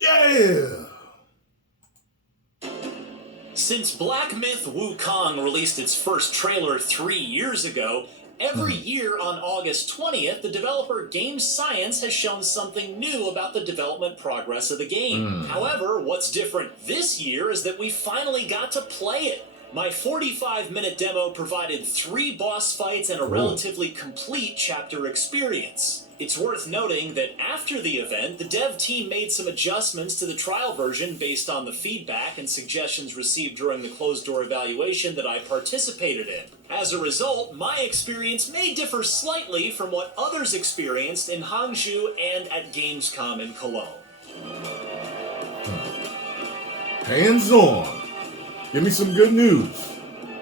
Yeah! Since Black Myth Wukong released its first trailer 3 years ago, every year on August 20th, the developer Game Science has shown something new about the development progress of the game. However, what's different this year is that we finally got to play it. My 45-minute demo provided 3 boss fights and a relatively complete chapter experience. It's worth noting that after the event, the dev team made some adjustments to the trial version based on the feedback and suggestions received during the closed-door evaluation that I participated in. As a result, my experience may differ slightly from what others experienced in Hangzhou and at Gamescom in Cologne. Hands on! Give me some good news.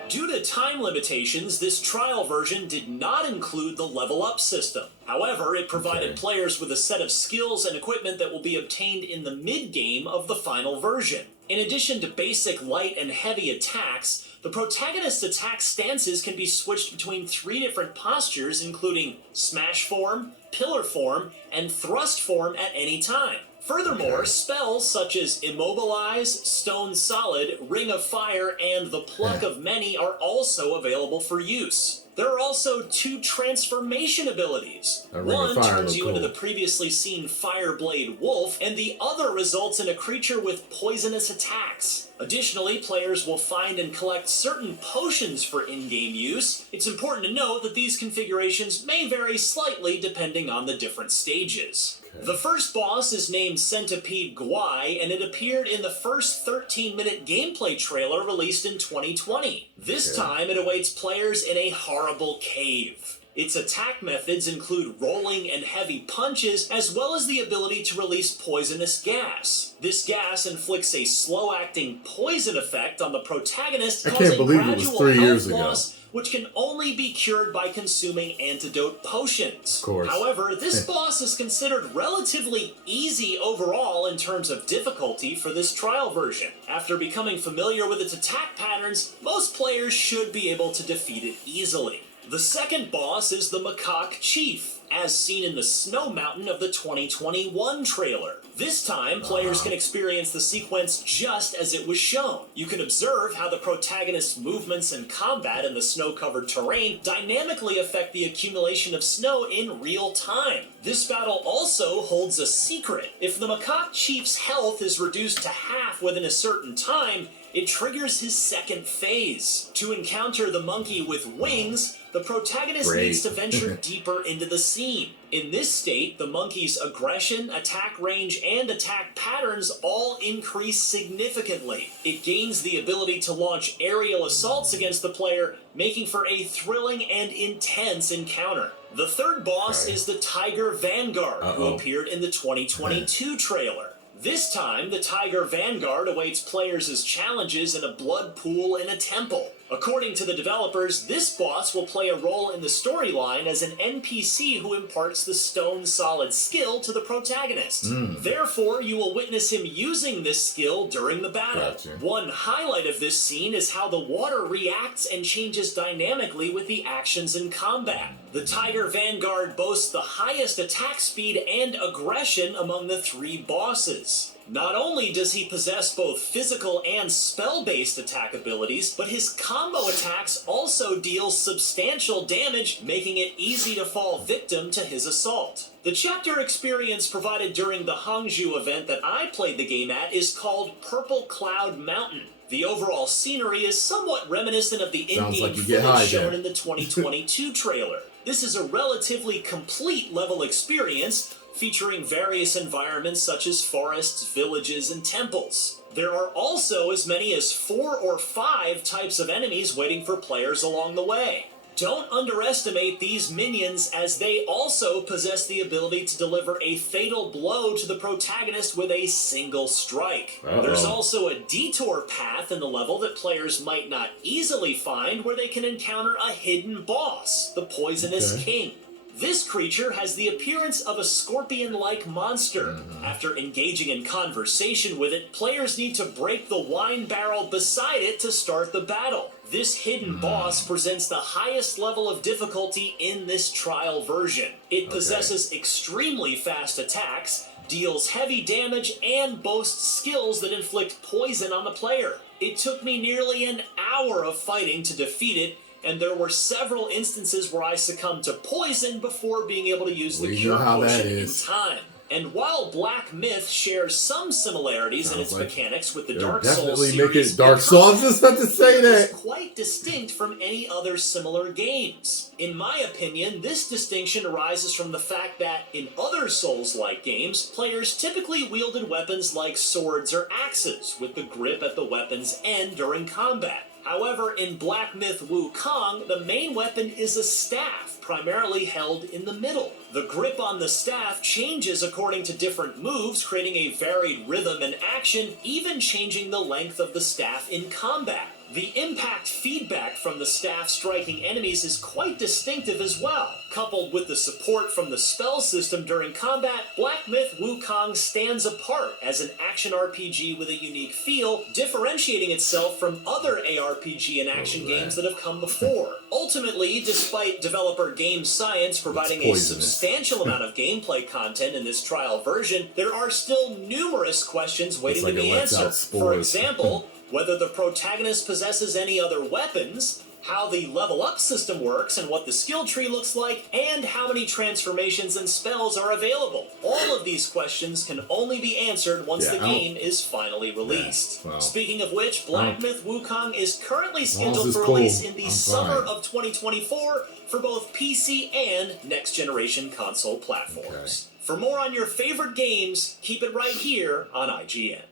Due to time limitations, this trial version did not include the level up system. However, it provided players with a set of skills and equipment that will be obtained in the mid-game of the final version. In addition to basic light and heavy attacks, the protagonist's attack stances can be switched between 3 different postures, including smash form, pillar form, and thrust form at any time. Furthermore, spells such as Immobilize, Stone Solid, Ring of Fire, and the Pluck of Many are also available for use. There are also 2 transformation abilities. One turns you into the previously seen Fireblade Wolf, and the other results in a creature with poisonous attacks. Additionally, players will find and collect certain potions for in-game use. It's important to note that these configurations may vary slightly depending on the different stages. The first boss is named Centipede Guai, and it appeared in the first 13-minute gameplay trailer released in 2020. This time, it awaits players in a horrible cave. Its attack methods include rolling and heavy punches, as well as the ability to release poisonous gas. This gas inflicts a slow-acting poison effect on the protagonist, causing gradual health loss, which can only be cured by consuming antidote potions. However, this boss is considered relatively easy overall in terms of difficulty for this trial version. After becoming familiar with its attack patterns, most players should be able to defeat it easily. The second boss is the Macaque Chief, as seen in the Snow Mountain of the 2021 trailer. This time, players can experience the sequence just as it was shown. You can observe how the protagonist's movements and combat in the snow-covered terrain dynamically affect the accumulation of snow in real time. This battle also holds a secret. If the Macaque Chief's health is reduced to half within a certain time, it triggers his second phase. To encounter the monkey with wings, the protagonist needs to venture deeper into the scene. In this state, the monkey's aggression, attack range, and attack patterns all increase significantly. It gains the ability to launch aerial assaults against the player, making for a thrilling and intense encounter. The third boss is the Tiger Vanguard, who appeared in the 2022 trailer. This time, the Tiger Vanguard awaits players as challenges in a blood pool in a temple. According to the developers, this boss will play a role in the storyline as an NPC who imparts the Stone Solid skill to the protagonist. Therefore, you will witness him using this skill during the battle. One highlight of this scene is how the water reacts and changes dynamically with the actions in combat. The Tiger Vanguard boasts the highest attack speed and aggression among the 3 bosses. Not only does he possess both physical and spell-based attack abilities, but his combo attacks also deal substantial damage, making it easy to fall victim to his assault. The chapter experience provided during the Hangzhou event that I played the game at is called Purple Cloud Mountain. The overall scenery is somewhat reminiscent of the in-game footage shown in the 2022 trailer. This is a relatively complete level experience, featuring various environments such as forests, villages, and temples. There are also as many as 4 or 5 types of enemies waiting for players along the way. Don't underestimate these minions, as they also possess the ability to deliver a fatal blow to the protagonist with a single strike. There's also a detour path in the level that players might not easily find, where they can encounter a hidden boss, the Poisonous King. This creature has the appearance of a scorpion-like monster. After engaging in conversation with it, players need to break the wine barrel beside it to start the battle. This hidden boss presents the highest level of difficulty in this trial version. It possesses extremely fast attacks, deals heavy damage, and boasts skills that inflict poison on the player. It took me nearly an hour of fighting to defeat it, and there were several instances where I succumbed to poison before being able to use the cure potion in time. And while Black Myth shares some similarities in its mechanics with the Dark Souls series, Dark Souls, I was just about to say that. It's quite distinct from any other similar games. In my opinion, this distinction arises from the fact that in other Souls-like games, players typically wielded weapons like swords or axes, with the grip at the weapon's end during combat. However, in Black Myth Wukong, the main weapon is a staff, primarily held in the middle. The grip on the staff changes according to different moves, creating a varied rhythm and action, even changing the length of the staff in combat. The impact feedback from the staff striking enemies is quite distinctive as well. Coupled with the support from the spell system during combat, Black Myth Wukong stands apart as an action RPG with a unique feel, differentiating itself from other ARPG and action games that have come before. Ultimately, despite developer Game Science providing a substantial amount of gameplay content in this trial version, there are still numerous questions waiting to be answered. For example, whether the protagonist possesses any other weapons, how the level up system works and what the skill tree looks like, and how many transformations and spells are available. All of these questions can only be answered once the game is finally released. Speaking of which, Black Myth Wukong is currently scheduled for release in the summer of 2024 for both PC and next-generation console platforms. For more on your favorite games, keep it right here on IGN.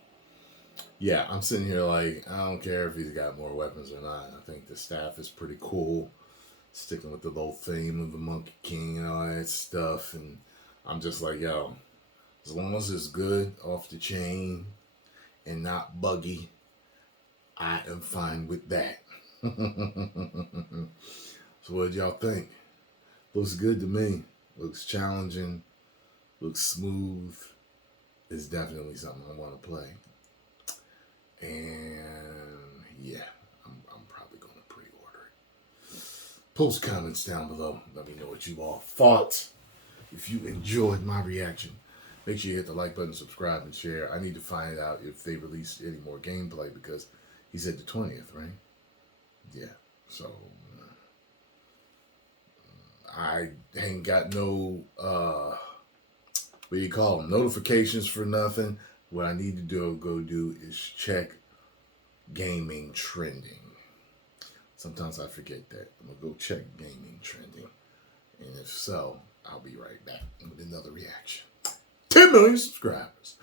Yeah, I'm sitting here like, I don't care if he's got more weapons or not. I think the staff is pretty cool. Sticking with the little theme of the Monkey King and all that stuff. And I'm just like, yo, as long as it's good, off the chain, and not buggy, I am fine with that. So what y'all think? Looks good to me. Looks challenging. Looks smooth. It's definitely something I want to play. And yeah, I'm probably going to pre-order it. Post comments down below. Let me know what you all thought. If you enjoyed my reaction, make sure you hit the like button, subscribe, and share. I need to find out if they released any more gameplay because he said the 20th, right? Yeah. So I ain't got no what do you call them? Notifications for nothing. What I need to go do is check gaming trending. Sometimes I forget that. I'm going to go check gaming trending. And if so, I'll be right back with another reaction. 10 million subscribers.